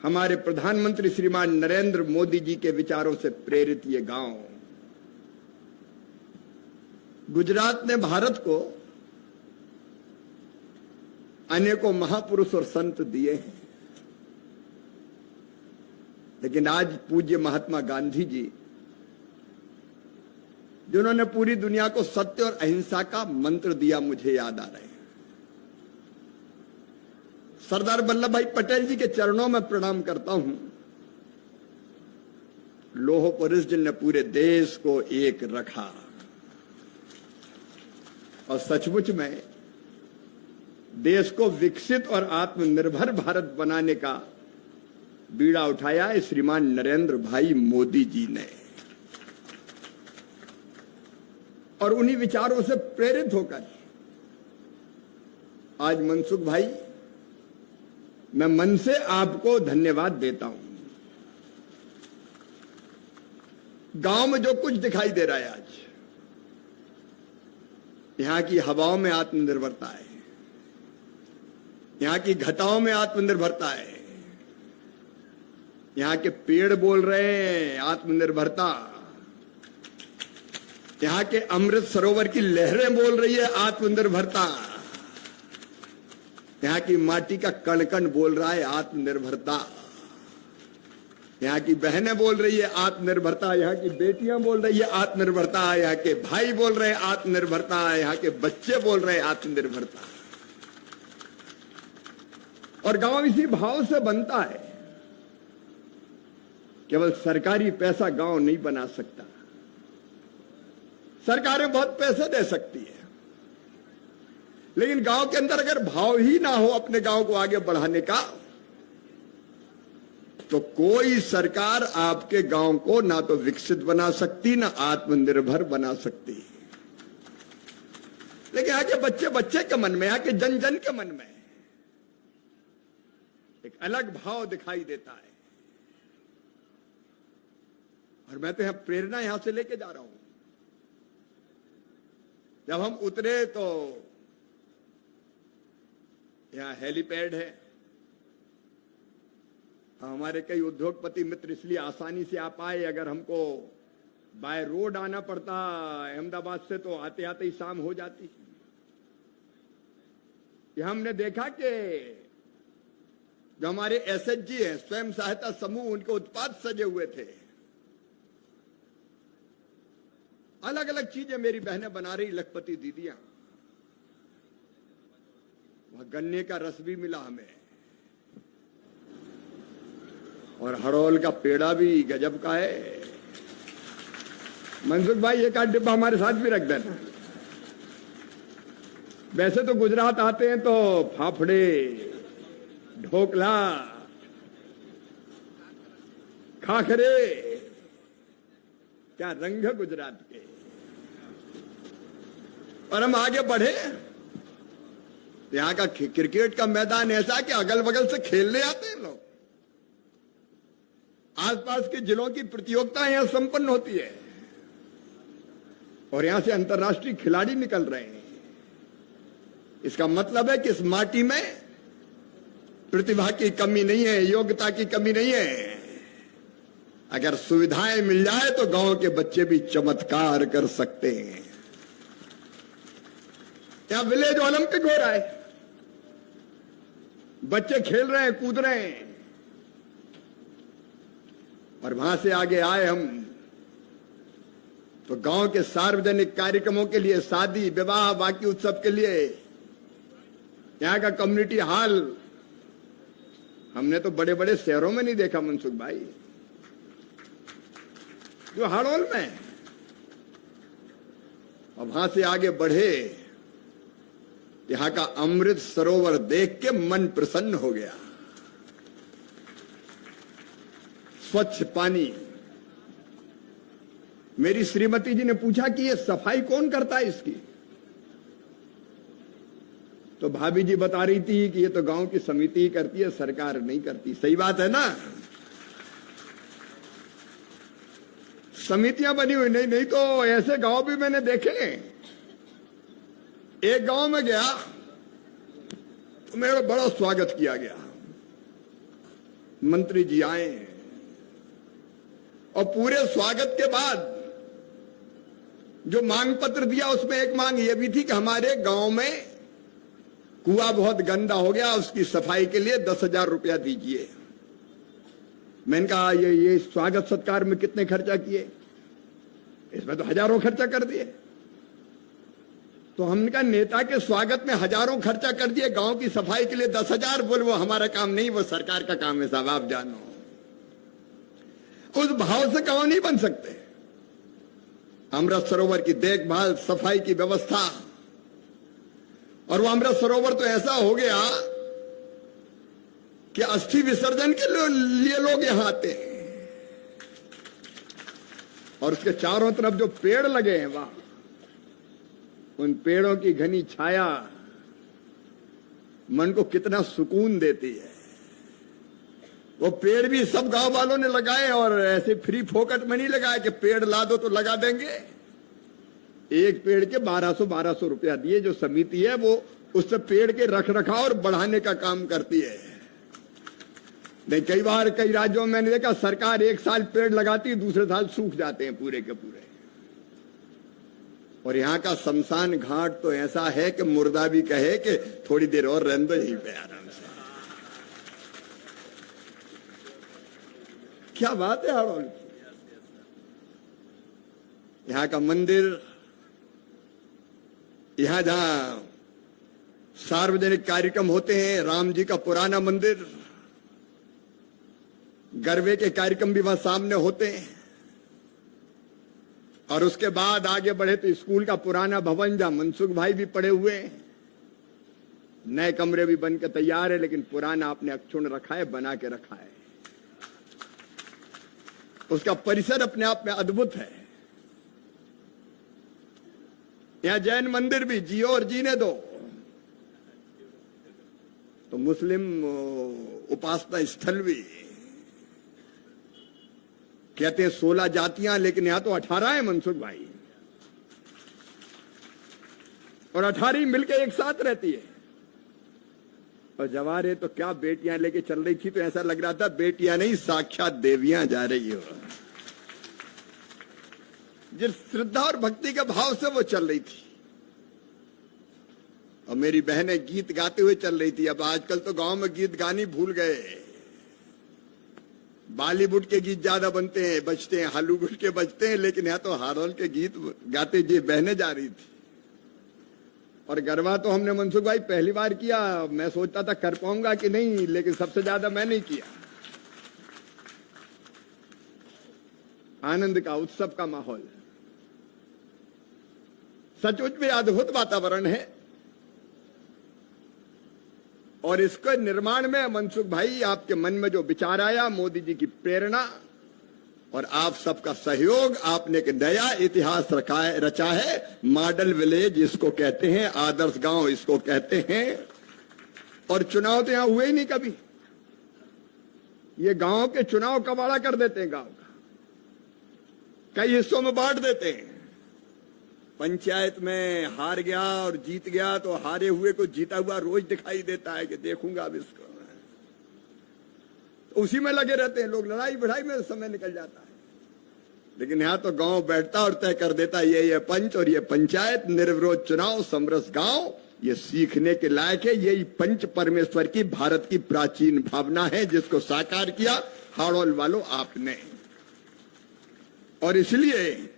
हमारे प्रधानमंत्री श्रीमान नरेंद्र मोदी जी के विचारों से प्रेरित ये गांव, गुजरात ने भारत को अनेकों महापुरुष और संत दिए हैं, लेकिन आज पूज्य महात्मा गांधी जी, जिन्होंने पूरी दुनिया को सत्य और अहिंसा का मंत्र दिया, मुझे याद आ रहे हैं। सरदार वल्लभ भाई पटेल जी के चरणों में प्रणाम करता हूं। लौह पुरुष जिनने पूरे देश को एक रखा और सचमुच में देश को विकसित और आत्मनिर्भर भारत बनाने का बीड़ा उठाया है श्रीमान नरेंद्र भाई मोदी जी ने। और उन्हीं विचारों से प्रेरित होकर आज मनसुख भाई, मैं मन से आपको धन्यवाद देता हूं। गांव में जो कुछ दिखाई दे रहा है आज, यहां की हवाओं में आत्मनिर्भरता है, यहां की घटाओं में आत्मनिर्भरता है, यहां के पेड़ बोल रहे हैं आत्मनिर्भरता, यहां के अमृत सरोवर की लहरें बोल रही है आत्मनिर्भरता, यहां की माटी का कण कण बोल रहा है आत्मनिर्भरता, यहां की बहनें बोल रही है आत्मनिर्भरता, यहां की बेटियां बोल रही है आत्मनिर्भरता, यहां के भाई बोल रहे हैं आत्मनिर्भरता, यहां के बच्चे बोल रहे हैं आत्मनिर्भरता। और गांव इसी भाव से बनता है। केवल सरकारी पैसा गांव नहीं बना सकता। सरकारें बहुत पैसे दे सकती है, लेकिन गांव के अंदर अगर भाव ही ना हो अपने गांव को आगे बढ़ाने का, तो कोई सरकार आपके गांव को ना तो विकसित बना सकती, ना आत्मनिर्भर बना सकती। लेकिन यहाँ के बच्चे बच्चे के मन में, यहाँ के जन जन के मन में एक अलग भाव दिखाई देता है। और मैं तो यहां प्रेरणा यहां से लेके जा रहा हूं। जब हम उतरे तो यहां हेलीपैड है। हमारे कई उद्योगपति मित्र इसलिए आसानी से आ पाए। अगर हमको बाय रोड आना पड़ता अहमदाबाद से, तो आते आते ही शाम हो जाती। यहां हमने देखा कि जो हमारे एसएचजी हैं, स्वयं सहायता समूह, उनके उत्पाद सजे हुए थे। अलग अलग चीजें मेरी बहनें बना रही, लखपति दीदियां। वहां गन्ने का रस भी मिला हमें, और हड़ौल का पेड़ा भी गजब का है। मनसुख भाई, एक आध डिब्बा हमारे साथ भी रख देना। वैसे तो गुजरात आते हैं तो फाफड़े, ढोकला, खाखरे, क्या रंग है गुजरात के। और हम आगे बढ़े, यहां का क्रिकेट का मैदान ऐसा कि अगल बगल से खेलने आते हैं लोग। आसपास के जिलों की प्रतियोगिताएं यहां संपन्न होती है, और यहां से अंतर्राष्ट्रीय खिलाड़ी निकल रहे हैं। इसका मतलब है कि इस माटी में प्रतिभा की कमी नहीं है, योग्यता की कमी नहीं है। अगर सुविधाएं मिल जाए तो गांव के बच्चे भी चमत्कार कर सकते हैं। यहां विलेज ओलंपिक हो रहा है, बच्चे खेल रहे हैं, कूद रहे हैं। और वहां से आगे आए हम तो गांव के सार्वजनिक कार्यक्रमों के लिए, शादी विवाह बाकी उत्सव के लिए यहां का कम्युनिटी हॉल हमने तो बड़े बड़े शहरों में नहीं देखा मनसुख भाई, जो हड़ौल में। और वहां से आगे बढ़े, यहां का अमृत सरोवर देख के मन प्रसन्न हो गया। स्वच्छ पानी। मेरी श्रीमती जी ने पूछा कि ये सफाई कौन करता है इसकी, तो भाभी जी बता रही थी कि ये तो गांव की समिति ही करती है, सरकार नहीं करती। सही बात है ना। समितियां बनी हुई नहीं तो ऐसे गांव भी मैंने देखे। एक गांव में गया तो मेरा बड़ा स्वागत किया गया। मंत्री जी आए और पूरे स्वागत के बाद जो मांग पत्र दिया उसमें एक मांग यह भी थी कि हमारे गांव में कुआं बहुत गंदा हो गया, उसकी सफाई के लिए 10,000 रुपया दीजिए। मैंने कहा ये स्वागत सत्कार में कितने खर्चा किए? इसमें तो हजारों खर्चा कर दिए। तो हमने कहा नेता के स्वागत में हजारों खर्चा कर दिए, गांव की सफाई के लिए 10,000। बोल वो हमारा काम नहीं, वो सरकार का काम है साहब, आप जानो। उस भाव से गांव नहीं बन सकते। अमृत सरोवर की देखभाल, सफाई की व्यवस्था, और वो अमृत सरोवर तो ऐसा हो गया कि अस्थि विसर्जन के लिए लोग यहां आते हैं, और उसके चारों तरफ जो पेड़ लगे हैं वहां, उन पेड़ों की घनी छाया मन को कितना सुकून देती है। वो पेड़ भी सब गांव वालों ने लगाए, और ऐसे फ्री फोकट में नहीं लगाए कि पेड़ ला दो तो लगा देंगे। एक पेड़ के 1200 रुपया दिए। जो समिति है वो उससे पेड़ के रख रखाव और बढ़ाने का काम करती है। नहीं, कई बार कई राज्यों में मैंने देखा सरकार एक साल पेड़ लगाती है, दूसरे साल सूख जाते हैं पूरे के पूरे। और यहाँ का शमशान घाट तो ऐसा है कि मुर्दा भी कहे कि थोड़ी देर और रहने दो यहीं पे आराम से। क्या बात है हड़ौल की। यहाँ का मंदिर, यहां जहां सार्वजनिक कार्यक्रम होते हैं, राम जी का पुराना मंदिर, गरबे के कार्यक्रम भी वहां सामने होते हैं। और उसके बाद आगे बढ़े तो स्कूल का पुराना भवन जहां मनसुख भाई भी पड़े हुए हैं, नए कमरे भी बन के तैयार है, लेकिन पुराना आपने अक्षुण्ण रखा है, बना के रखा है। उसका परिसर अपने आप में अद्भुत है। यहां जैन मंदिर भी जियो और जीने दो, तो मुस्लिम उपासना स्थल भी। कहते हैं 16 जातियां, लेकिन यहां तो 18 है मनसुख भाई, और 18 मिलकर एक साथ रहती है। और जवारे तो क्या बेटियां लेके चल रही थी, तो ऐसा लग रहा था बेटियां नहीं साक्षात देवियां जा रही हो। जिस श्रद्धा और भक्ति के भाव से वो चल रही थी, और मेरी बहनें गीत गाते हुए चल रही थी। अब आजकल तो गांव में गीत गानी भूल गए, बॉलीवुड के गीत ज्यादा बनते हैं, बजते हैं, हॉलीवुड के बजते हैं, लेकिन यहाँ तो हारोल के गीत गाते जी बहनें जा रही थी। और गरबा तो हमने मनसुख भाई पहली बार किया। मैं सोचता था कर पाऊंगा कि नहीं, लेकिन सबसे ज्यादा मैंने किया। आनंद का, उत्सव का माहौल, सचमुच में अद्भुत वातावरण है। और इसके निर्माण में मनसुख भाई आपके मन में जो विचार आया, मोदी जी की प्रेरणा और आप सबका सहयोग, आपने एक नया इतिहास रचा है। मॉडल विलेज इसको कहते हैं, आदर्श गांव इसको कहते हैं। और चुनाव तो यहां हुए ही नहीं कभी। ये गांव के चुनाव कबाड़ा कर देते हैं, गांव का कई हिस्सों में बांट देते हैं। पंचायत में हार गया और जीत गया, तो हारे हुए को जीता हुआ रोज दिखाई देता है कि देखूंगा अब इसको। तो उसी में लगे रहते हैं लोग, लड़ाई बढ़ाई में समय निकल जाता है। लेकिन यहां तो गांव बैठता और तय कर देता है ये पंच और ये पंचायत, निर्विरोध चुनाव, समरस गांव। ये सीखने के लायक है। यही पंच परमेश्वर की भारत की प्राचीन भावना है, जिसको साकार किया हाड़ौल वालों आपने। और इसलिए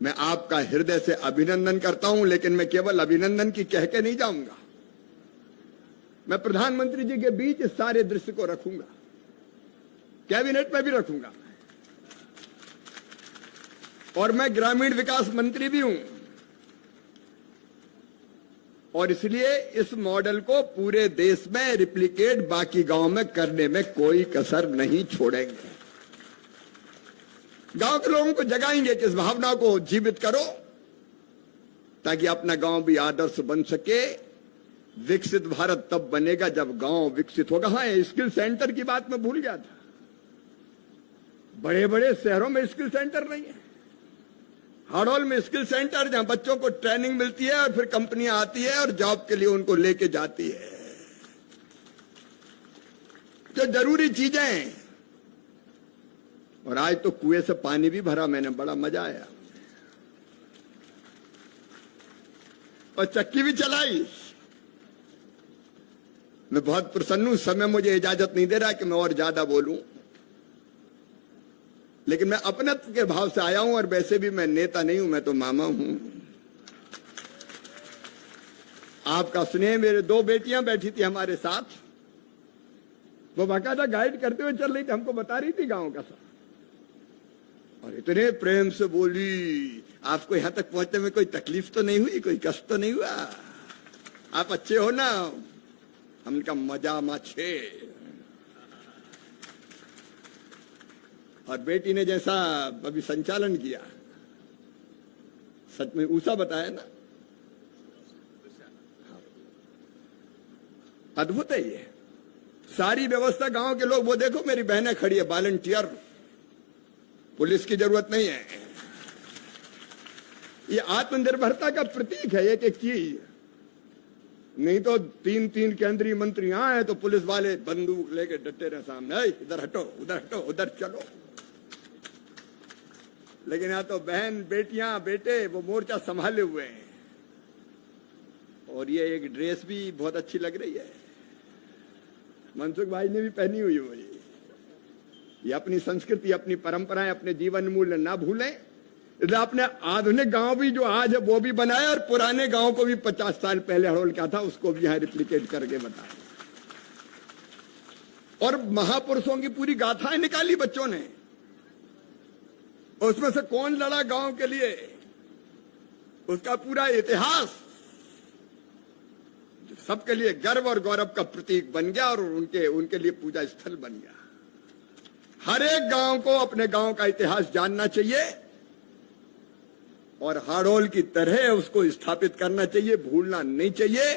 मैं आपका हृदय से अभिनंदन करता हूं। लेकिन मैं केवल अभिनंदन की कह के नहीं जाऊंगा, मैं प्रधानमंत्री जी के बीच इस सारे दृश्य को रखूंगा, कैबिनेट में भी रखूंगा। और मैं ग्रामीण विकास मंत्री भी हूं, और इसलिए इस मॉडल को पूरे देश में रिप्लिकेट बाकी गांव में करने में कोई कसर नहीं छोड़ेंगे। गांव के लोगों को जगाएंगे कि इस भावना को जीवित करो, ताकि अपना गांव भी आदर्श बन सके। विकसित भारत तब बनेगा जब गांव विकसित होगा। हाँ, स्किल सेंटर की बात मैं भूल गया था। बड़े बड़े शहरों में स्किल सेंटर नहीं है। हाड़ौल में स्किल सेंटर, जहां बच्चों को ट्रेनिंग मिलती है और फिर कंपनियां आती है और जॉब के लिए उनको लेके जाती है। जो जरूरी चीजें। और आज तो कुएं से पानी भी भरा मैंने, बड़ा मजा आया। और चक्की भी चलाई। मैं बहुत प्रसन्न हूं। समय मुझे इजाजत नहीं दे रहा कि मैं और ज्यादा बोलूं, लेकिन मैं अपनत्व के भाव से आया हूं। और वैसे भी मैं नेता नहीं हूं, मैं तो मामा हूं। आपका स्नेह, मेरे 2 बेटियां बैठी थी हमारे साथ, वो बाकायदा गाइड करते हुए चल रही थी, हमको बता रही थी गांव का सब। और इतने प्रेम से बोली, आपको यहां तक पहुंचने में कोई तकलीफ तो नहीं हुई, कोई कष्ट तो नहीं हुआ? आप अच्छे हो ना? हमने कहा मजा माछे। और बेटी ने जैसा अभी संचालन किया, सच में ऊषा बताया ना, अद्भुत है ये सारी व्यवस्था। गांव के लोग, वो देखो मेरी बहनें खड़ी है, वॉलंटियर, पुलिस की जरूरत नहीं है। ये आत्मनिर्भरता का प्रतीक है एक एक चीज। नहीं तो 3 केंद्रीय मंत्री आए तो पुलिस वाले बंदूक लेके डटे रहे सामने, इधर हटो, उधर हटो, उधर चलो। लेकिन यहाँ तो बहन, बेटियां, बेटे वो मोर्चा संभाले हुए हैं। और ये एक ड्रेस भी बहुत अच्छी लग रही है, मनसुख भाई ने भी पहनी हुई है। ये अपनी संस्कृति, अपनी परंपराएं, अपने जीवन मूल्य ना भूलें। इसलिए अपने आधुनिक गांव भी जो आज है वो भी बनाया, और पुराने गांव को भी 50 साल पहले हड़ोल क्या था उसको भी यहां रिप्लिकेट करके बताया। और महापुरुषों की पूरी गाथाएं निकाली बच्चों ने। उसमें से कौन लड़ा गांव के लिए, उसका पूरा इतिहास सबके लिए गर्व और गौरव का प्रतीक बन गया, और उनके लिए पूजा स्थल बन गया। हर एक गांव को अपने गांव का इतिहास जानना चाहिए, और हाड़ोल की तरह उसको स्थापित करना चाहिए, भूलना नहीं चाहिए।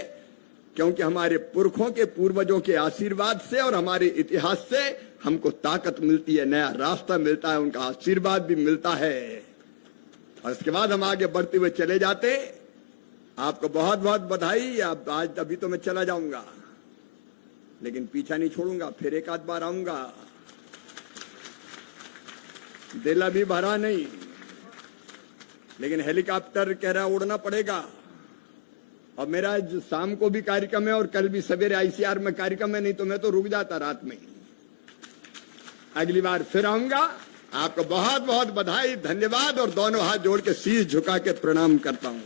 क्योंकि हमारे पुरखों के, पूर्वजों के आशीर्वाद से और हमारे इतिहास से हमको ताकत मिलती है, नया रास्ता मिलता है, उनका आशीर्वाद भी मिलता है। और इसके बाद हम आगे बढ़ते हुए चले जाते। आपको बहुत बहुत बधाई। अब आज अभी तो मैं चला जाऊंगा, लेकिन पीछा नहीं छोड़ूंगा, फिर एक आध बार आऊंगा। दिल अभी भरा नहीं, लेकिन हेलीकॉप्टर कह रहा उड़ना पड़ेगा। और मेरा शाम को भी कार्यक्रम है, और कल भी सवेरे आईसीआर में कार्यक्रम है, नहीं तो मैं तो रुक जाता रात में। अगली बार फिर आऊंगा। आपको बहुत बहुत बधाई, धन्यवाद, और दोनों हाथ जोड़ के शीश झुका के प्रणाम करता हूं।